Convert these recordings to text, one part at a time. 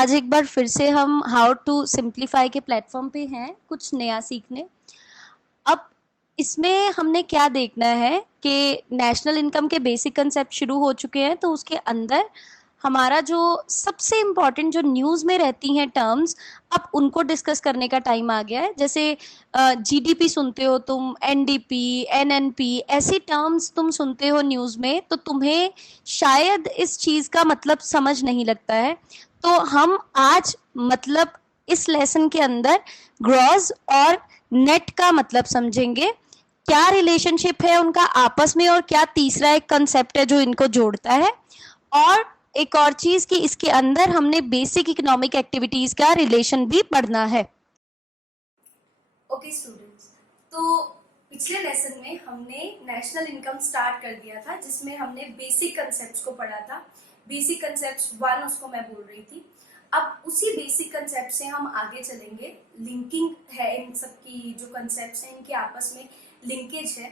आज एक बार फिर से हम हाउ टू सिंप्लीफाई के प्लेटफॉर्म पे हैं कुछ नया सीखने। अब इसमें हमने क्या देखना है कि नेशनल इनकम के बेसिक कंसेप्ट शुरू हो चुके हैं, तो उसके अंदर हमारा जो सबसे इम्पोर्टेंट जो न्यूज़ में रहती हैं टर्म्स, अब उनको डिस्कस करने का टाइम आ गया है। जैसे जीडीपी सुनते हो तुम, एनडीपी, एनएनपी, ऐसी टर्म्स तुम सुनते हो न्यूज़ में, तो तुम्हें शायद इस चीज़ का मतलब समझ नहीं लगता है। तो हम आज मतलब इस लेसन के अंदर ग्रॉस और नेट का मतलब समझेंगे, क्या रिलेशनशिप है उनका आपस में, और क्या तीसरा एक कंसेप्ट है जो इनको जोड़ता है। और एक और चीज कि इसके अंदर हमने बेसिक इकोनॉमिक एक्टिविटीज का रिलेशन भी पढ़ना है। ओके स्टूडेंट्स, तो पिछले लेसन में हमने नेशनल इनकम स्टार्ट कर दिया था, जिसमें हमने बेसिक कंसेप्ट्स को पढ़ा था। बेसिक कंसेप्ट्स 1 उसको मैं बोल रही थी। अब उसी बेसिक कंसेप्ट से हम आगे चलेंगे। लिंकिंग है इन सब की, जो कंसेप्ट्स हैं इनके आपस में लिंकेज है।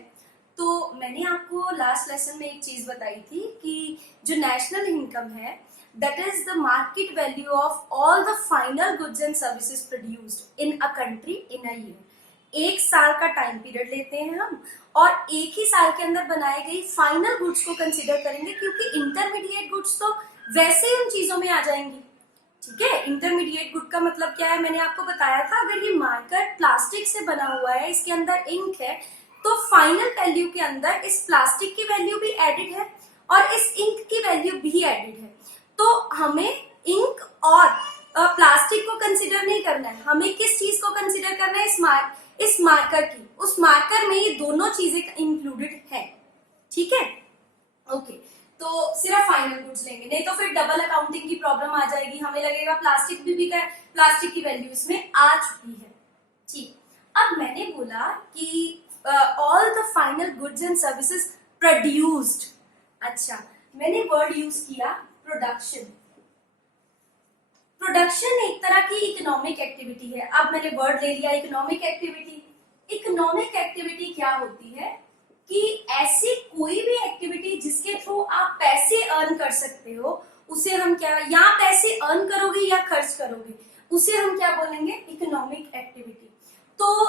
तो मैंने आपको लास्ट लेसन में एक चीज बताई थी कि जो नेशनल इनकम है, that is the market value of all the final goods and services produced in a country in a year। एक साल का टाइम पीरियड लेते हैं हम, और एक ही साल के अंदर बनाई गई फाइनल गुड्स को कंसिडर करेंगे, क्योंकि इंटरमीडिएट गुड्स तो वैसे ही उन चीजों में आ जाएंगी। ठीक है, इंटरमीडिएट गुड का मतलब क्या है, मैंने आपको बताया था। अगर ये मार्कर प्लास्टिक से बना हुआ है, इसके अंदर इंक है, तो फाइनल वैल्यू के अंदर इस प्लास्टिक की वैल्यू भी एडिड है और इस इंक की वैल्यू भी एडिड है। तो हमें इंक और प्लास्टिक को कंसिडर नहीं करना है, हमें किस चीज को कंसिडर करना है, इस मार्कर की। उस मार्कर में ये दोनों चीजें इंक्लूडेड है। ठीक है, ओके। तो सिर्फ फाइनल गुड्स लेंगे, नहीं तो फिर डबल अकाउंटिंग की प्रॉब्लम आ जाएगी। हमें लगेगा प्लास्टिक भी बिका है, प्लास्टिक की वैल्यू इसमें आ चुकी है। ठीक, अब मैंने बोला कि all the final goods and services produced. अच्छा, मैंने वर्ड यूज किया प्रोडक्शन। प्रोडक्शन एक तरह की इकोनॉमिक एक्टिविटी है। अब मैंने वर्ड ले लिया इकोनॉमिक एक्टिविटी। इकोनॉमिक एक्टिविटी क्या होती है कि ऐसी कोई भी एक्टिविटी जिसके थ्रू आप पैसे अर्न कर सकते हो, उसे हम क्या, या पैसे अर्न करोगे या खर्च करोगे, उसे हम क्या बोलेंगे, इकोनॉमिक एक्टिविटी। तो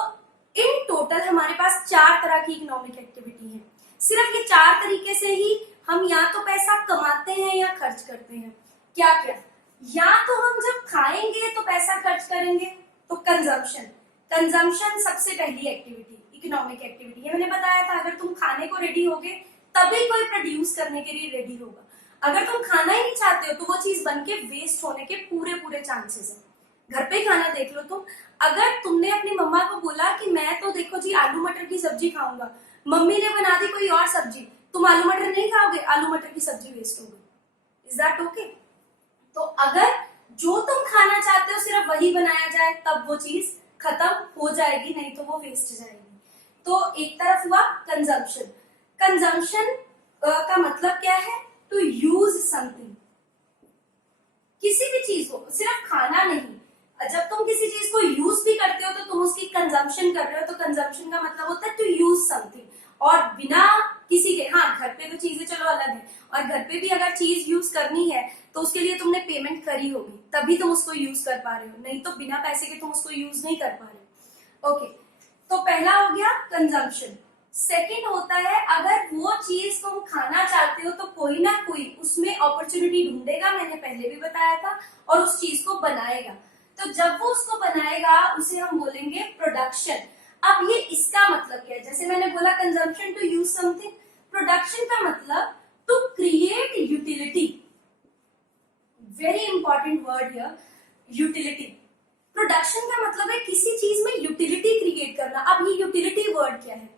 इन टोटल हमारे पास 4 तरह की इकोनॉमिक एक्टिविटी है। सिर्फ ये 4 तरीके से ही हम या तो पैसा कमाते हैं या खर्च करते हैं। क्या क्या, या तो हम जब खाएंगे तो पैसा खर्च करेंगे, तो कंजम्पशन। कंजम्पशन सबसे पहली एक्टिविटी, इकोनॉमिक एक्टिविटी है। मैंने बताया था, अगर तुम खाने को रेडी होगे तभी कोई प्रोड्यूस करने के लिए रेडी होगा। अगर तुम खाना ही नहीं चाहते हो तो वो चीज बन के वेस्ट होने के पूरे पूरे चांसेस है। घर पे खाना देख लो तुम, अगर तुमने अपनी मम्मा को बोला कि मैं तो देखो जी आलू मटर की सब्जी खाऊंगा, मम्मी ने बना दी कोई और सब्जी, तुम आलू मटर नहीं खाओगे, आलू मटर की सब्जी वेस्ट होगी। Is that okay? तो अगर जो तुम खाना चाहते हो सिर्फ वही बनाया जाए, तब वो चीज खत्म हो जाएगी, नहीं तो वो वेस्ट जाएगी। तो एक तरफ हुआ कंजम्पशन। कंजम्पशन का मतलब क्या है, टू यूज समथिंग। किसी भी चीज को, सिर्फ खाना नहीं, जब तुम किसी चीज को यूज भी करते हो तो तुम उसकी कंजम्पशन कर रहे हो। तो कंजम्पशन का मतलब होता है टू यूज समथिंग, और बिना किसी के। हाँ, घर पे तो चीजें चलो अलग है, और घर पे भी अगर चीज यूज करनी है तो उसके लिए तुमने पेमेंट करी होगी, तभी तुम उसको यूज कर पा रहे हो, नहीं तो बिना पैसे के तुम उसको यूज नहीं कर पा रहे हो। ओके, तो पहला हो गया कंजम्पशन। सेकेंड होता है, अगर वो चीज तुम खाना चाहते हो तो कोई ना कोई उसमें अपॉर्चुनिटी ढूंढेगा, मैंने पहले भी बताया था, और उस चीज को बनाएगा। तो जब वो उसको बनाएगा उसे हम बोलेंगे प्रोडक्शन। अब ये इसका मतलब क्या है, जैसे मैंने बोला consumption to use something, production का मतलब to create utility. Very important word here, utility. Production का मतलब है किसी चीज में यूटिलिटी क्रिएट करना। अब ये यूटिलिटी वर्ड क्या है,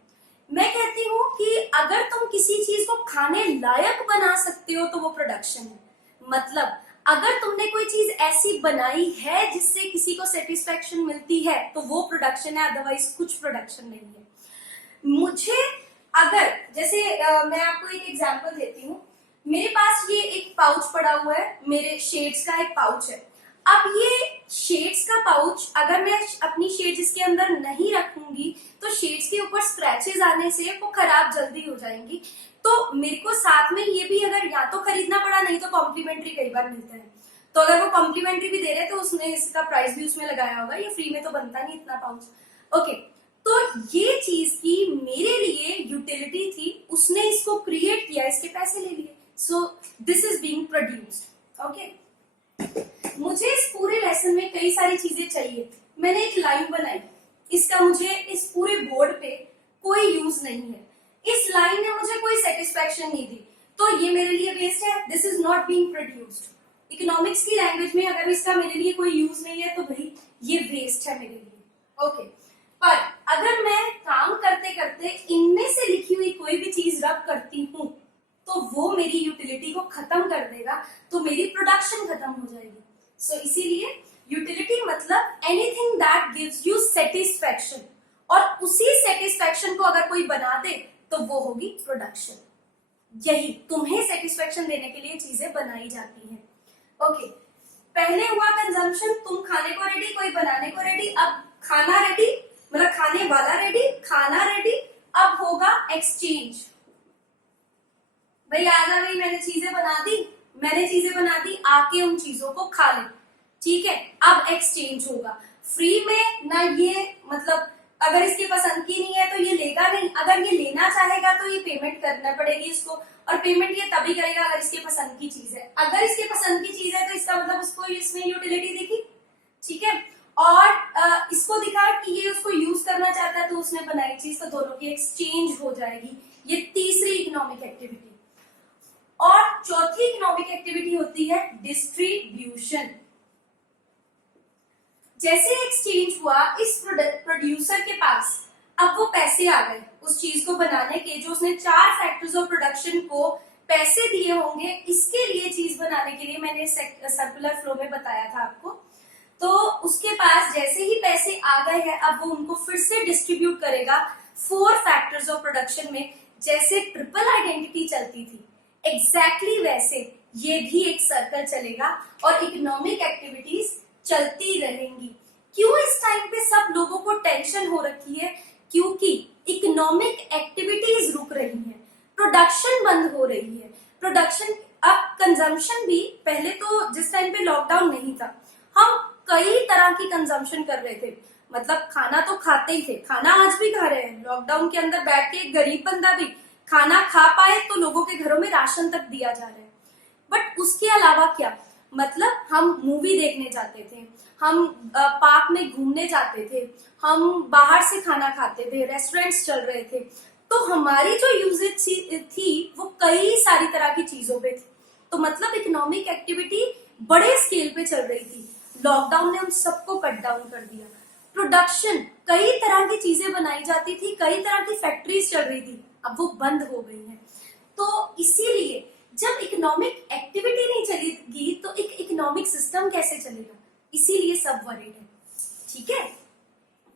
मैं कहती हूँ कि अगर तुम किसी चीज को खाने लायक बना सकते हो तो वो प्रोडक्शन है। मतलब अगर तुमने कोई चीज ऐसी बनाई है जिससे किसी को सेटिस्फेक्शन मिलती है तो वो प्रोडक्शन है, अदरवाइज कुछ प्रोडक्शन नहीं है। मुझे अगर जैसे मैं आपको एक एग्जांपल देती हूँ। मेरे पास ये एक पाउच पड़ा हुआ है, मेरे शेड्स का एक पाउच है। अब ये शेड्स का पाउच अगर मैं अपनी शेड्स इसके अंदर नहीं रखूंगी तो शेड्स के ऊपर स्क्रैचेस आने से वो खराब जल्दी हो जाएंगी। तो मेरे को साथ में ये भी अगर या तो खरीदना पड़ा, नहीं तो कॉम्प्लीमेंट्री कई बार मिलता है, तो अगर वो कॉम्प्लीमेंट्री भी दे रहे हैं तो उसने इसका प्राइस भी उसमें लगाया होगा, ये फ्री में तो बनता नहीं इतना पाउच। ओके, तो ये चीज की मेरे लिए यूटिलिटी थी, उसने इसको क्रिएट किया, इसके पैसे ले लिए, so this is being produced. Okay, मुझे इस पूरे लेसन में कई सारी चीजें चाहिए, मैंने एक लाइन बनाई, इसका मुझे इस पूरे बोर्ड पे कोई यूज नहीं है, इस लाइन ने मुझे कोई सेटिस्फेक्शन नहीं दी, तो ये मेरे लिए वेस्ट है, this is not being produced. Economics की लैंग्वेज में अगर इसका मेरे लिए कोई यूज नहीं है तो भाई ये वेस्ट है मेरे लिए। ओके, पर अगर मैं काम करते करते इनमें से लिखी हुई कोई भी चीज रब करती हूं तो वो मेरी यूटिलिटी को खत्म कर देगा, तो मेरी प्रोडक्शन खत्म हो जाएगी। सो इसीलिए यूटिलिटी मतलब anything that gives you satisfaction, और उसी सेटिस्फेक्शन को अगर कोई बना दे तो वो होगी प्रोडक्शन। यही तुम्हें सेटिस्फेक्शन देने के लिए चीजें बनाई जाती हैं। ओके, पहले हुआ कंजम्पशन, तुम खाने को रेडी, कोई बनाने को रेडी, अब खाना रेडी मतलब खाने वाला रेडी, खाना रेडी, अब होगा एक्सचेंज। भाई आजा भाई, मैंने चीजें बना दी, आके उन चीजों को खा ले, ठीक है। अब एक्सचेंज होगा, फ्री में ना, ये मतलब अगर इसकी पसंद की नहीं है तो ये लेगा नहीं, अगर ये लेना चाहेगा तो ये पेमेंट करना पड़ेगी इसको, और पेमेंट ये तभी करेगा अगर इसके पसंद की चीज है। अगर इसके पसंद की चीज है तो इसका मतलब उसको इसमें यूटिलिटी दिखी, ठीक है, और इसको दिखा कि ये उसको यूज करना चाहता है तो उसने बनाई चीज, तो दोनों की एक्सचेंज हो जाएगी। ये तीसरी इकोनॉमिक एक्टिविटी। और चौथी इकोनॉमिक एक्टिविटी होती है डिस्ट्रीब्यूशन। जैसे एक्सचेंज हुआ इस प्रोड्यूसर के पास, अब वो पैसे आ गए उस चीज को बनाने के, जो उसने 4 फैक्टर्स ऑफ प्रोडक्शन को पैसे दिए होंगे इसके लिए, चीज बनाने के लिए, मैंने सर्कुलर फ्लो में बताया था आपको। तो उसके पास जैसे ही पैसे आ गए हैं, अब वो उनको फिर से डिस्ट्रीब्यूट करेगा 4 फैक्टर्स ऑफ प्रोडक्शन में। जैसे ट्रिपल आइडेंटिटी चलती थी, एग्जैक्टली वैसे ये भी एक सर्कल चलेगा और इकोनॉमिक एक्टिविटीज चलती रहेंगी। क्यों इस टाइम पे सब लोगों को टेंशन हो रखी है? क्योंकि इकोनॉमिक एक्टिविटीज रुक रही है, प्रोडक्शन बंद हो रही है। प्रोडक्शन, अब कंजम्पशन भी, पहले तो जिस टाइम पे लॉकडाउन नहीं था, हम कई तरह की कंजम्पशन कर रहे थे, मतलब खाना तो खाते ही थे, खाना आज भी खा रहे हैं। लॉकडाउन के अंदर बैठ के एक गरीब बंदा भी खाना खा पाए तो लोगों के घरों में राशन तक दिया जा रहा है। बट उसके अलावा क्या, मतलब हम मूवी देखने जाते थे, हम पार्क में घूमने जाते थे, हम बाहर से खाना खाते थे, रेस्टोरेंट्स चल रहे थे, तो हमारी जो यूजेज थी वो कई सारी तरह की चीजों पे थी। तो मतलब इकोनॉमिक एक्टिविटी बड़े स्केल पे चल रही थी, लॉकडाउन ने उन सबको कट डाउन कर दिया। प्रोडक्शन, कई तरह की चीजें बनाई जाती थी, कई तरह की फैक्ट्रीज चल रही थी, अब वो बंद हो गई हैं। तो इसीलिए जब इकोनॉमिक एक्टिविटी नहीं चलेगी तो एक इकोनॉमिक सिस्टम कैसे चलेगा? इसीलिए सब वरीड है, ठीक है।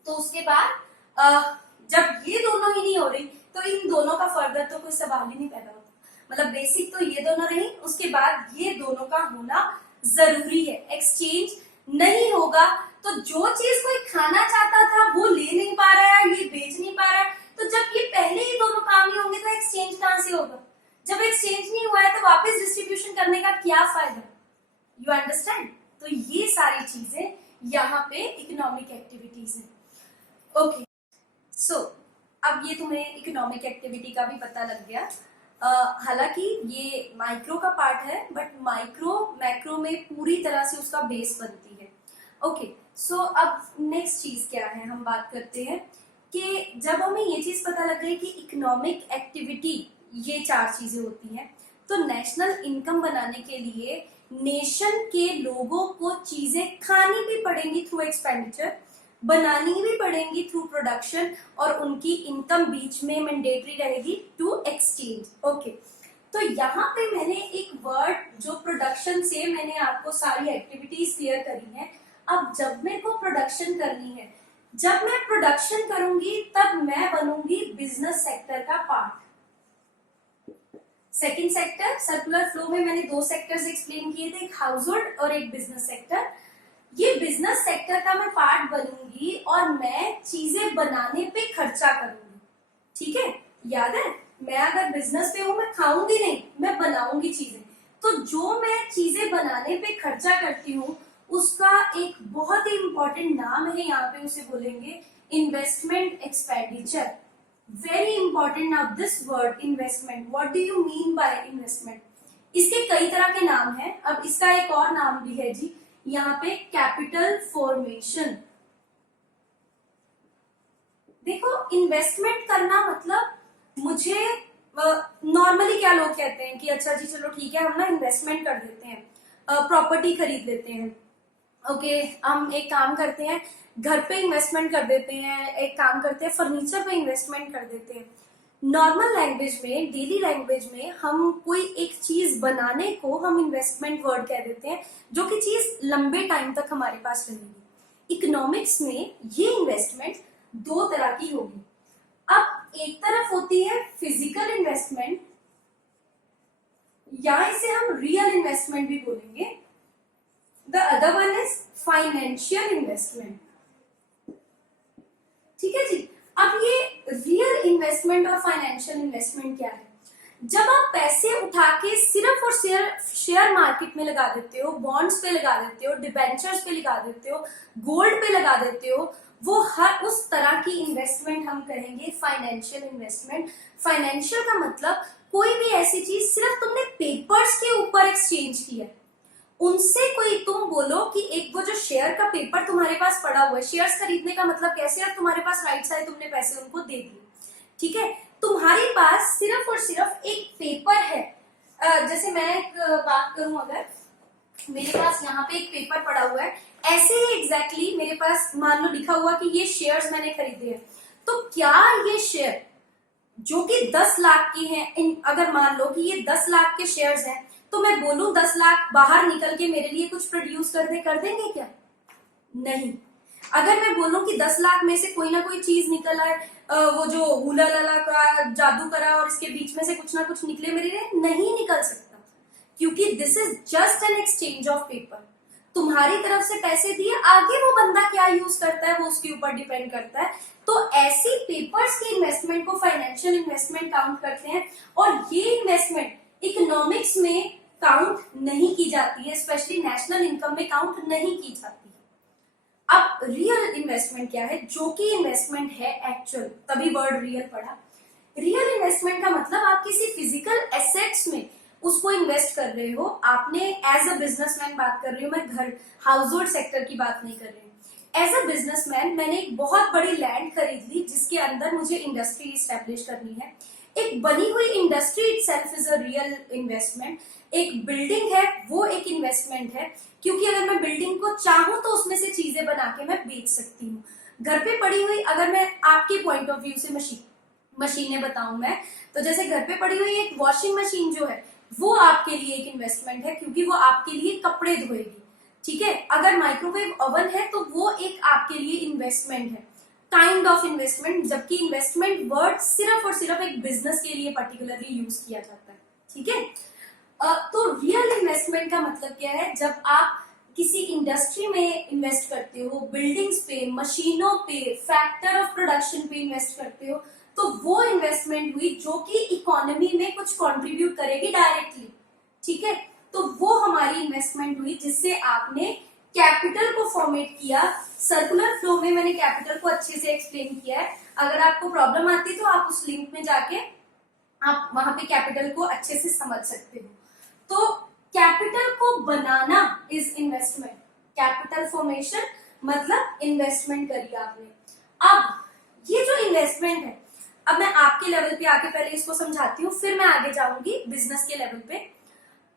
तो उसके बाद जब ये दोनों ही नहीं हो रही तो इन दोनों का फर्दर तो कोई सवाल ही नहीं पैदा होता। मतलब बेसिक तो ये दोनों रही, उसके बाद ये दोनों का होना जरूरी है। एक्सचेंज नहीं होगा तो जो चीज कोई खाना चाहता था वो ले नहीं पा रहा है, ये बेच नहीं पा रहा है, तो जब ये पहले ही दोनों काम ही होंगे तो एक्सचेंज कहां से होगा? जब एक्सचेंज नहीं हुआ है तो वापस डिस्ट्रीब्यूशन करने का क्या फायदा? You understand? तो ये सारी चीजें यहाँ पे इकोनॉमिक एक्टिविटीज हैं। ओके, सो अब ये तुम्हें इकोनॉमिक एक्टिविटी का भी पता लग गया। हालांकि ये माइक्रो का पार्ट है, बट माइक्रो मैक्रो में पूरी तरह से उसका बेस बनती है। ओके, सो अब नेक्स्ट चीज क्या है, हम बात करते हैं कि जब हमें ये चीज पता लग गई कि इकोनॉमिक एक्टिविटी ये 4 चीजें होती हैं, तो नेशनल इनकम बनाने के लिए नेशन के लोगों को चीजें खानी भी पड़ेंगी थ्रू एक्सपेंडिचर, बनानी भी पड़ेंगी थ्रू प्रोडक्शन, और उनकी इनकम बीच में मैंडेटरी रहेगी टू एक्सचेंज। ओके, तो यहाँ पे मैंने एक वर्ड, जो प्रोडक्शन से मैंने आपको सारी एक्टिविटीज क्लियर करी है। अब जब मेरे को प्रोडक्शन करनी है, जब मैं प्रोडक्शन करूंगी तब मैं बनूंगी बिजनेस सेक्टर का part. Second sector, circular flow में मैंने 2 सेक्टर्स एक्सप्लेन किए थे, एक हाउस होल्ड और एक बिजनेस सेक्टर। ये बिजनेस सेक्टर का मैं पार्ट बनूंगी और मैं चीजें बनाने पे खर्चा करूंगी, ठीक है। याद है, मैं अगर बिजनेस पे हूं, मैं खाऊंगी नहीं, मैं बनाऊंगी चीजें। तो जो मैं चीजें बनाने पे खर्चा करती हूँ उसका एक बहुत ही इंपॉर्टेंट नाम है, यहाँ पे उसे बोलेंगे investment expenditure. Very important now this word investment, what do you mean by investment? इसके कई तरह के नाम हैं। अब इसका एक और नाम भी है जी, यहाँ पे कैपिटल फॉर्मेशन। देखो, इन्वेस्टमेंट करना मतलब मुझे नॉर्मली क्या लोग कहते हैं कि अच्छा जी चलो ठीक है, हम ना इन्वेस्टमेंट कर देते हैं, प्रॉपर्टी खरीद लेते हैं, ओके हम एक काम करते हैं घर पे इन्वेस्टमेंट कर देते हैं, एक काम करते हैं फर्नीचर पे इन्वेस्टमेंट कर देते हैं। नॉर्मल लैंग्वेज में, डेली लैंग्वेज में हम कोई एक चीज बनाने को हम इन्वेस्टमेंट वर्ड कह देते हैं, जो कि चीज लंबे टाइम तक हमारे पास रहेगी। इकोनॉमिक्स में ये इन्वेस्टमेंट दो तरह की होगी। अब एक तरफ होती है फिजिकल इन्वेस्टमेंट, या इसे हम रियल इन्वेस्टमेंट भी बोलेंगे। The other one is financial investment. ठीक है जी। अब ये रियल इन्वेस्टमेंट और फाइनेंशियल इन्वेस्टमेंट क्या है? जब आप पैसे उठा के सिर्फ और सिर्फ शेयर मार्केट में लगा देते हो, बॉन्ड्स पे लगा देते हो, डिबेंचर्स पे लगा देते हो, गोल्ड पे लगा देते हो, वो हर उस तरह की इन्वेस्टमेंट हम कहेंगे फाइनेंशियल इन्वेस्टमेंट। फाइनेंशियल का मतलब कोई भी ऐसी चीज सिर्फ तुमने पेपर्स के ऊपर एक्सचेंज किया, उनसे कोई तुम बोलो कि एक वो जो शेयर का पेपर तुम्हारे पास पड़ा हुआ है, शेयर्स खरीदने का मतलब कैसे है, तुम्हारे पास राइट्स आए, तुमने पैसे उनको दे दिए, ठीक है, तुम्हारे पास सिर्फ और सिर्फ एक पेपर है। जैसे मैं एक बात करूं, अगर मेरे पास यहाँ पे एक पेपर पड़ा हुआ है, ऐसे ही एग्जैक्टली मेरे पास मान लो लिखा हुआ कि ये शेयर्स मैंने खरीदे हैं, तो क्या ये शेयर जो कि 10 लाख की हैं, अगर मान लो कि ये 10 लाख के शेयर्स हैं, तो मैं बोलूं 10 लाख बाहर निकल के मेरे लिए कुछ प्रोड्यूस कर देंगे क्या? नहीं। अगर मैं बोलूं कि 10 लाख में से कोई ना कोई चीज निकल आए, वो जो हुला लला का जादू करा और इसके बीच में से कुछ ना कुछ निकले मेरे लिए, नहीं निकल सकता, क्योंकि this is just an exchange of paper. तुम्हारी तरफ से पैसे दिए, आगे वो बंदा क्या यूज करता है वो उसके ऊपर डिपेंड करता है। तो ऐसी पेपर्स की इन्वेस्टमेंट को फाइनेंशियल इन्वेस्टमेंट काउंट करते हैं, और ये इन्वेस्टमेंट इकोनॉमिक्स में काउंट नहीं की जाती है, स्पेशली नेशनल इनकम में काउंट नहीं की जाती है। अब रियल इन्वेस्टमेंट क्या है? जो कि इन्वेस्टमेंट है एक्चुअल, तभी वर्ड रियल पड़ा। रियल इन्वेस्टमेंट का मतलब आप किसी फिजिकल एसेट्स में उसको इन्वेस्ट कर रहे हो। आपने एज अ बिजनेसमैन बात कर रही हूँ मैं, घर हाउस होल्ड सेक्टर की बात नहीं कर रही हूँ। एज अ बिजनेसमैन मैंने एक बहुत बड़ी लैंड खरीद ली जिसके अंदर मुझे इंडस्ट्री इस्टेब्लिश करनी है। एक बनी हुई industry itself is a real investment. एक बिल्डिंग है वो एक इन्वेस्टमेंट है, क्योंकि अगर मैं बिल्डिंग को चाहूं तो उसमें से चीजें बना के मैं बेच सकती हूँ। घर पे पड़ी हुई, अगर मैं आपके पॉइंट ऑफ व्यू से मशीनें बताऊं मैं, तो जैसे घर पे पड़ी हुई एक वॉशिंग मशीन जो है वो आपके लिए एक इन्वेस्टमेंट है, क्योंकि वो आपके लिए कपड़े धोएगी, ठीक है। अगर माइक्रोवेव ओवन है तो वो एक आपके लिए इन्वेस्टमेंट है, काइंड ऑफ इन्वेस्टमेंट, जबकि इन्वेस्टमेंट वर्ड सिर्फ और सिर्फ एक बिजनेस के लिए पर्टिकुलरली यूज किया जाता है, ठीक है। तो रियल इन्वेस्टमेंट का मतलब क्या है? जब आप किसी इंडस्ट्री में इन्वेस्ट करते हो, बिल्डिंग्स पे, मशीनों पे, फैक्टर ऑफ प्रोडक्शन पे इन्वेस्ट करते हो, तो वो इन्वेस्टमेंट हुई जो कि इकोनॉमी में कुछ कंट्रीब्यूट करेगी डायरेक्टली, ठीक है। तो वो हमारी इन्वेस्टमेंट हुई जिससे आपने कैपिटल को फॉर्मेट किया। सर्कुलर फ्लो में मैंने कैपिटल को अच्छे से एक्सप्लेन किया है। अगर आपको प्रॉब्लम आती तो आप उस लिंक में जाके आप वहां पे कैपिटल को अच्छे से समझ सकते हो। तो कैपिटल को बनाना इज इन्वेस्टमेंट, कैपिटल फॉर्मेशन मतलब इन्वेस्टमेंट करी आपने। अब ये जो इन्वेस्टमेंट है, अब मैं आपके लेवल पे आके पहले इसको समझाती हूँ, फिर मैं आगे जाऊंगी बिजनेस के लेवल पे।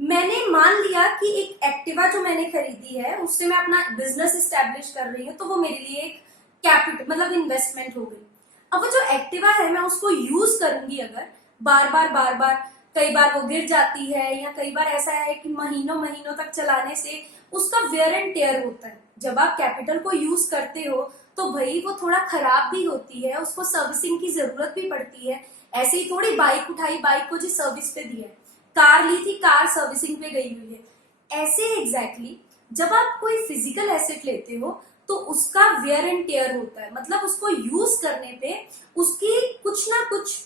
मैंने मान लिया कि एक एक्टिवा जो मैंने खरीदी है उससे मैं अपना बिजनेस इस्टेब्लिश कर रही हूँ, तो वो मेरे लिए एक कैपिटल मतलब इन्वेस्टमेंट हो गई। अब वो जो एक्टिवा है मैं उसको यूज करूंगी, अगर बार बार कई बार वो गिर जाती है, या कई बार ऐसा है कि महीनों महीनों तक चलाने से उसका वेयर एंड टेयर होता है। जब आप कैपिटल को यूज करते हो तो भाई वो थोड़ा खराब भी होती है, उसको सर्विसिंग की जरूरत भी पड़ती है। ऐसे ही थोड़ी बाइक उठाई, बाइक को जी सर्विस पे दिया, कार ली थी, कार सर्विसिंग पे गई हुई है। ऐसे एग्जैक्टली जब आप कोई फिजिकल एसेट लेते हो तो उसका वेयर एंड टेयर होता है, मतलब उसको यूज करने पे उसकी कुछ ना कुछ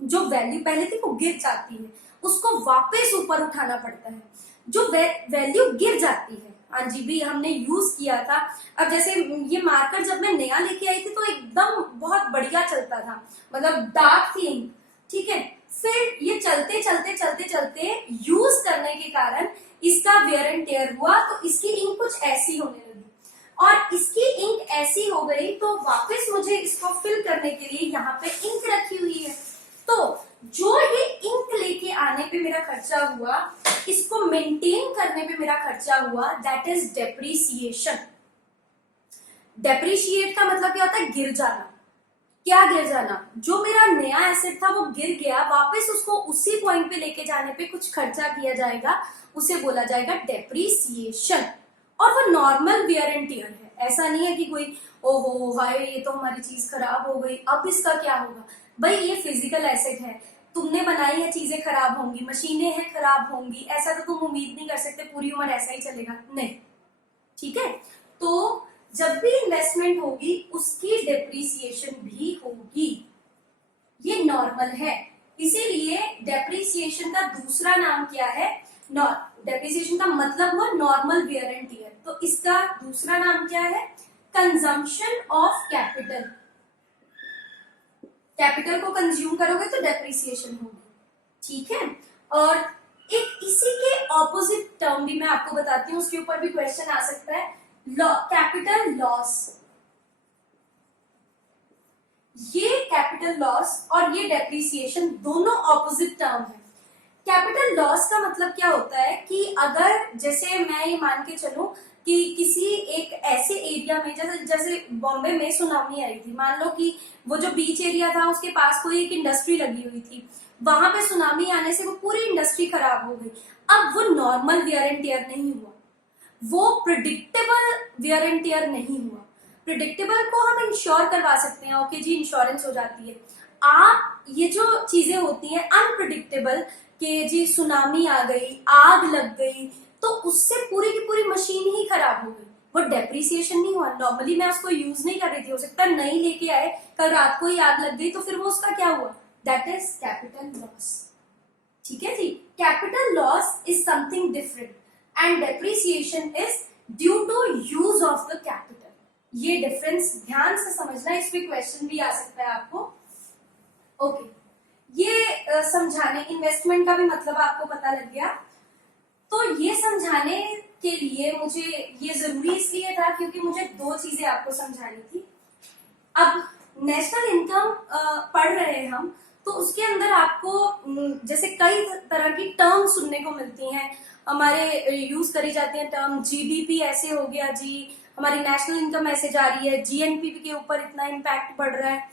जो वैल्यू पहले थी वो गिर जाती है, उसको वापस ऊपर उठाना पड़ता है, जो वैल्यू गिर जाती है। हाँ जी भी हमने यूज किया था। अब जैसे ये मार्कर जब मैं नया लेके आई थी तो एकदम बहुत बढ़िया चलता था, मतलब डार्क थी इंक, ठीक है। फिर ये चलते चलते चलते चलते यूज करने के कारण इसका वेयर एंड टेयर हुआ, तो इसकी इंक कुछ ऐसी होने लगी, और इसकी इंक ऐसी हो गई तो वापस मुझे इसको फिल करने के लिए यहाँ पे इंक रखी हुई है। तो जो ये इंक लेके आने पे मेरा खर्चा हुआ, इसको मेंटेन करने पे मेरा खर्चा हुआ, दैट इज डेप्रीसिएशन। डेप्रीशिएट का मतलब क्या होता है? गिर जाना। क्या गिर जाना? जो मेरा नया एसेट था वो गिर गया, वापस उसको उसी पॉइंट पे लेके जाने पे कुछ खर्चा किया जाएगा, उसे बोला जाएगा डेप्रीसिएशन। और वो नॉर्मल वियर एंड टियर है, ऐसा नहीं है कि कोई ओहो हाय ये तो हमारी चीज खराब हो गई अब इसका क्या होगा। भाई ये फिजिकल एसेट है, तुमने बनाई है, चीजें खराब होंगी, मशीनें हैं खराब होंगी, ऐसा तो तुम उम्मीद नहीं कर सकते पूरी उम्र ऐसा ही चलेगा, नहीं, ठीक है। तो जब भी इन्वेस्टमेंट होगी उसकी डेप्रीसिएशन भी होगी, ये नॉर्मल है। इसीलिए डेप्रीसिएशन का दूसरा नाम क्या है? डेप्रीसिएशन का मतलब हुआ नॉर्मल वेयर एंड टियर, तो इसका दूसरा नाम क्या है? Consumption of capital. कैपिटल को कंज्यूम करोगे तो डेप्रीसिएशन होगी, ठीक है। और एक इसी के ऑपोजिट टर्म भी मैं आपको बताती हूँ, उसके ऊपर भी क्वेश्चन आ सकता है, कैपिटल लॉस। ये कैपिटल लॉस और ये डेप्रीसिएशन दोनों ऑपोजिट टर्म है। कैपिटल लॉस का मतलब क्या होता है कि अगर जैसे मैं ये मान के चलूं कि किसी एक ऐसे एरिया में, जैसे बॉम्बे में सुनामी आई थी, मान लो कि वो जो बीच एरिया था उसके पास कोई एक इंडस्ट्री लगी हुई थी, वहां पे सुनामी आने से वो पूरी इंडस्ट्री खराब हो गई। अब वो नॉर्मल वेयर एंड टियर नहीं हुआ, वो प्रिडिक्टेबल वेयर एंड टियर नहीं हुआ। प्रिडिक्टेबल को हम इंश्योर करवा सकते हैं, ओके जी इंश्योरेंस हो जाती है। आप ये जो चीजें होती हैं अनप्रिडिक्टेबल, कि जी सुनामी आ गई, आग लग गई, तो उससे पूरी की पूरी मशीन ही खराब हो गई, वो डेप्रीसिएशन नहीं हुआ। नॉर्मली मैं उसको यूज नहीं कर रही थी, हो सकता है नहीं लेके आए, कल रात को ही आग लग गई, तो फिर वो उसका क्या हुआ? दैट इज कैपिटल लॉस, ठीक है जी। Capital loss is something different and depreciation is due to use of the capital. ये डिफरेंस ध्यान से समझना, इस पे क्वेश्चन भी आ सकता है आपको, ओके। ये समझाने, इन्वेस्टमेंट का भी मतलब आपको पता लग गया। तो ये समझाने के लिए मुझे ये जरूरी इसलिए था क्योंकि मुझे दो चीजें आपको समझानी थी। अब नेशनल इनकम पढ़ रहे हैं हम, तो उसके अंदर आपको जैसे कई तरह की टर्म सुनने को मिलती हैं, हमारे यूज करी जाती है टर्म, जीडीपी ऐसे हो गया जी, हमारी नेशनल इनकम ऐसे जा रही है, जीएनपी के ऊपर इतना इम्पैक्ट पड़ रहा है।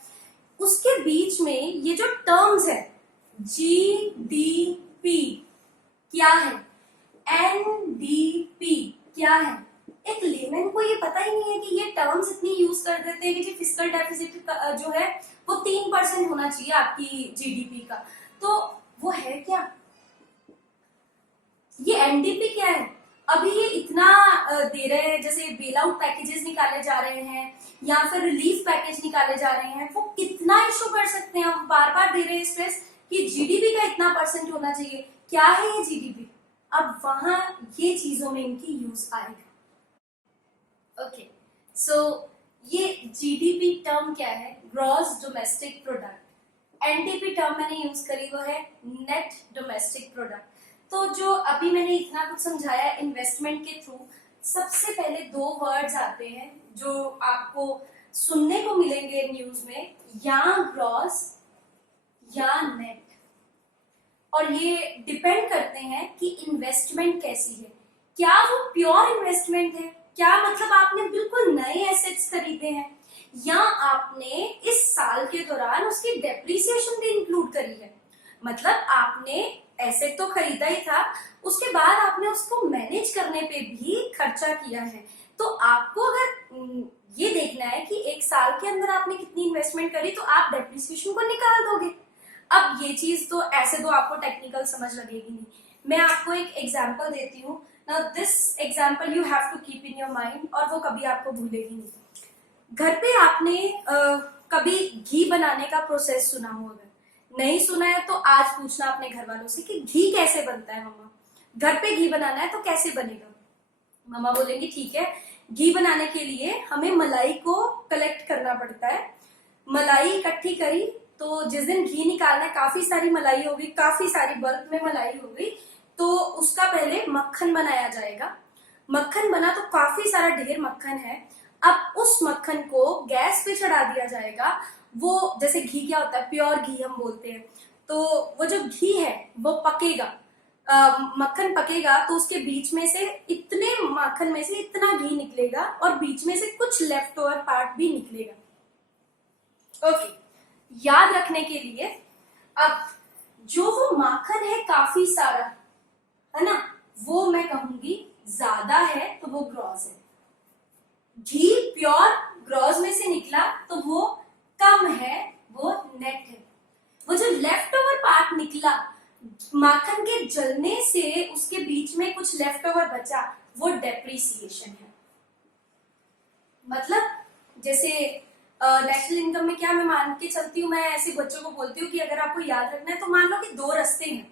उसके बीच में ये जो टर्म्स है, जीडीपी क्या है, एनडीपी क्या है, एक लेमैन को ये पता ही नहीं है कि ये टर्म्स इतनी यूज कर देते हैं कि जी फिस्कल डेफिसिट जो है वो 3% होना चाहिए आपकी जीडीपी का, तो वो है क्या? ये एनडीपी क्या है? अभी ये इतना दे रहे हैं, जैसे बेल आउट पैकेजेस निकाले जा रहे हैं या फिर रिलीफ पैकेज निकाले जा रहे हैं, वो कितना इशू कर सकते हैं? हम बार बार दे रहे हैं स्ट्रेस कि जीडीपी का इतना % होना चाहिए, क्या है ये जीडीपी? अब वहां ये चीजों में इनकी यूज आएगा, ओके। सो ये जीडीपी टर्म क्या है? Gross domestic product. NDP term मैंने यूज करी वो है नेट डोमेस्टिक प्रोडक्ट। तो जो अभी मैंने इतना कुछ समझाया इन्वेस्टमेंट के थ्रू, सबसे पहले दो वर्ड्स आते हैं जो आपको सुनने को मिलेंगे न्यूज में, या ग्रॉस या नेट, और ये डिपेंड करते हैं कि इन्वेस्टमेंट कैसी है। क्या वो प्योर इन्वेस्टमेंट है, क्या मतलब आपने बिल्कुल नए एसेट्स खरीदे हैं, या आपने इस साल के दौरान उसकी डेप्रीसिएशन भी इंक्लूड करी है, मतलब आपने एसेट तो खरीदा ही था, उसके बाद आपने उसको मैनेज करने पे भी खर्चा किया है। तो आपको अगर ये देखना है कि एक साल के अंदर आपने कितनी इन्वेस्टमेंट करी, तो आप डेप्रिसिएशन को निकाल दोगे। अब ये चीज तो ऐसे तो आपको टेक्निकल समझ लगेगी नहीं, मैं आपको एक एग्जांपल देती हूँ। Now this example you have to keep in your mind, और वो कभी आपको भूलेगी नहीं। घर पे आपने कभी घी बनाने का प्रोसेस सुना होगा, नहीं सुना है तो आज पूछना अपने घर वालों से कि घी कैसे बनता है मम्मा, घर पे घी बनाना है तो कैसे बनेगा। मम्मा बोलेंगी ठीक है, घी बनाने के लिए हमें मलाई को कलेक्ट करना पड़ता है। मलाई इकट्ठी करी तो जिस दिन घी निकालना है, काफी सारी मलाई होगी, काफी सारी बल्क में मलाई हो गई, तो उसका पहले मक्खन बनाया जाएगा। मक्खन बना तो काफी सारा ढेर मक्खन है। अब उस मक्खन को गैस पे चढ़ा दिया जाएगा। वो जैसे घी क्या होता है, प्योर घी हम बोलते हैं, तो वो जो घी है वो पकेगा, मक्खन पकेगा तो उसके बीच में से इतने मक्खन में से इतना घी निकलेगा और बीच में से कुछ लेफ्ट ओवर पार्ट भी निकलेगा। ओके, याद रखने के लिए अब जो वो माखन है काफी सारा है ना, वो मैं कहूंगी ज्यादा है तो वो ग्रॉस है। घी प्योर ग्रॉस में से निकला तो वो कम है, वो नेट है। वो जो लेफ्ट ओवर पार्ट निकला माखन के जलने से, उसके बीच में कुछ लेफ्ट ओवर बचा, वो डेप्रिसिएशन है। मतलब जैसे नेशनल इनकम में क्या मैं मान के चलती हूँ, मैं ऐसे बच्चों को बोलती हूँ कि अगर आपको याद रखना है तो मान लो कि दो रास्ते हैं।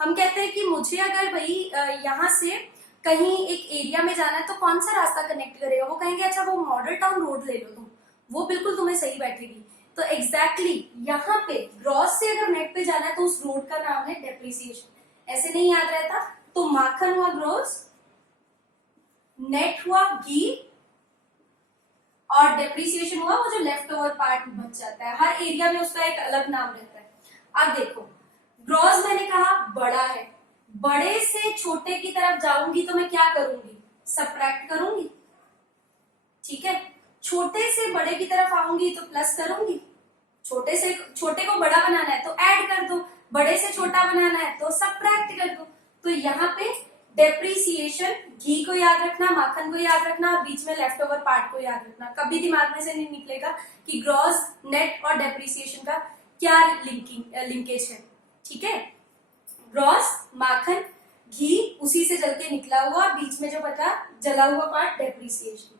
हम कहते हैं कि मुझे अगर भाई यहाँ से कहीं एक एरिया में जाना है तो कौन सा रास्ता कनेक्ट करेगा, वो कहेंगे अच्छा वो मॉडल टाउन रोड ले लो तुम, वो बिल्कुल तुम्हें सही बैठेगी। तो एग्जैक्टली यहाँ पे ग्रॉस से अगर नेट पे जाना है तो उस रोड का नाम है डेप्रिसिएशन। ऐसे नहीं याद रहता तो माखन हुआ ग्रॉस, नेट हुआ घी, और डेप्रिसिएशन हुआ वो जो लेफ्ट ओवर पार्ट बच जाता है। हर एरिया में उसका एक अलग नाम रहता है। अब देखो ग्रॉस मैंने कहा बड़ा है, बड़े से छोटे की तरफ जाऊंगी तो मैं क्या करूंगी, सबट्रैक्ट करूंगी, ठीक है। छोटे से बड़े की तरफ आऊंगी तो प्लस करूंगी, छोटे से छोटे को बड़ा बनाना है तो ऐड कर दो, बड़े से छोटा बनाना है तो सबट्रैक्ट कर दो। तो यहाँ पे डेप्रिसिएशन, घी को याद रखना, माखन को याद रखना और बीच में लेफ्ट ओवर पार्ट को याद रखना। कभी दिमाग में से नहीं निकलेगा कि ग्रॉस, नेट और डेप्रिसिएशन का क्या लिंकेज है, ठीक है। ग्रॉस, माखन, घी उसी से जल के निकला हुआ और बीच में जो बचा जला हुआ पार्ट डेप्रिसिएशन।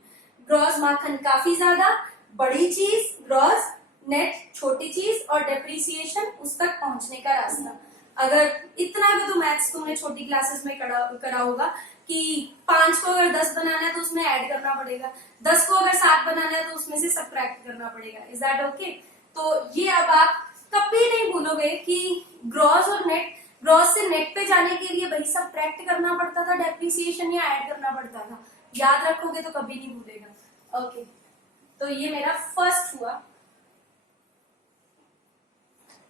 ग्रॉस माखन काफी ज्यादा, बड़ी चीज ग्रॉस, नेट छोटी चीज और डेप्रिसिएशन उस तक पहुंचने का रास्ता। अगर इतना भी तो मैथ्स तुमने छोटी क्लासेस में करा होगा कि 5 को अगर 10 बनाना है तो उसमें ऐड करना पड़ेगा, 10 को अगर 7 बनाना है तो उसमें से सबट्रैक्ट करना पड़ेगा। Is that okay? तो ये अब आप कभी नहीं भूलोगे कि ग्रॉस और नेट, ग्रॉस से नेट पे जाने के लिए भाई सबट्रैक्ट करना पड़ता था, डेप्रिसिएशन या ऐड करना पड़ता था। याद रखोगे तो कभी नहीं भूलेगा। ओके, तो ये मेरा फर्स्ट हुआ।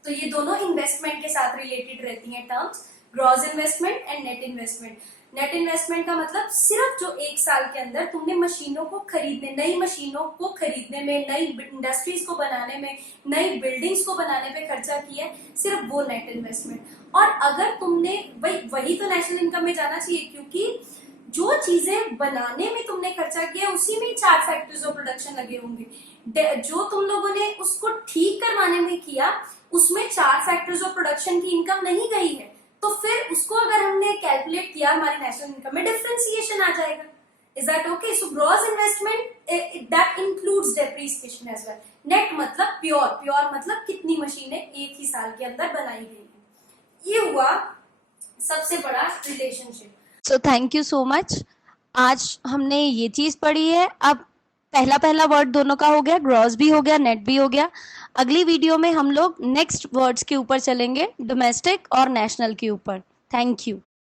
तो ये दोनों इन्वेस्टमेंट के साथ रिलेटेड रहती हैं terms, gross investment and net investment. Net investment का मतलब सिर्फ जो 1 साल के अंदर तुमने मशीनों को खरीदने, नई मशीनों को खरीदने में, नई इंडस्ट्रीज को बनाने में, नई बिल्डिंग्स को बनाने पे खर्चा किया है, सिर्फ वो नेट इन्वेस्टमेंट। और अगर तुमने वही तो नेशनल इनकम में जाना चाहिए, क्योंकि जो चीजें बनाने में तुमने खर्चा किया उसी में 4 फैक्टर्स ऑफ प्रोडक्शन लगे होंगे। जो तुम लोगों ने उसको ठीक करवाने में किया उसमें 4 फैक्टर्स ऑफ प्रोडक्शन की इनकम नहीं गई है, तो फिर उसको अगर हमने कैलकुलेट किया हमारी नेशनल इनकम में डिफरेंशिएशन आ जाएगा। Is that okay? So gross investment that includes depreciation as well. Net मतलब प्योर, प्योर मतलब कितनी मशीनें एक ही साल के अंदर बनाई गई है। ये हुआ सबसे बड़ा relationship. So thank you so much. आज हमने ये चीज पढ़ी है। अब पहला वर्ड दोनों का हो गया, ग्रॉस भी हो गया, नेट भी हो गया। अगली वीडियो में हम लोग नेक्स्ट वर्ड्स के ऊपर चलेंगे, डोमेस्टिक और नेशनल के ऊपर। Thank you.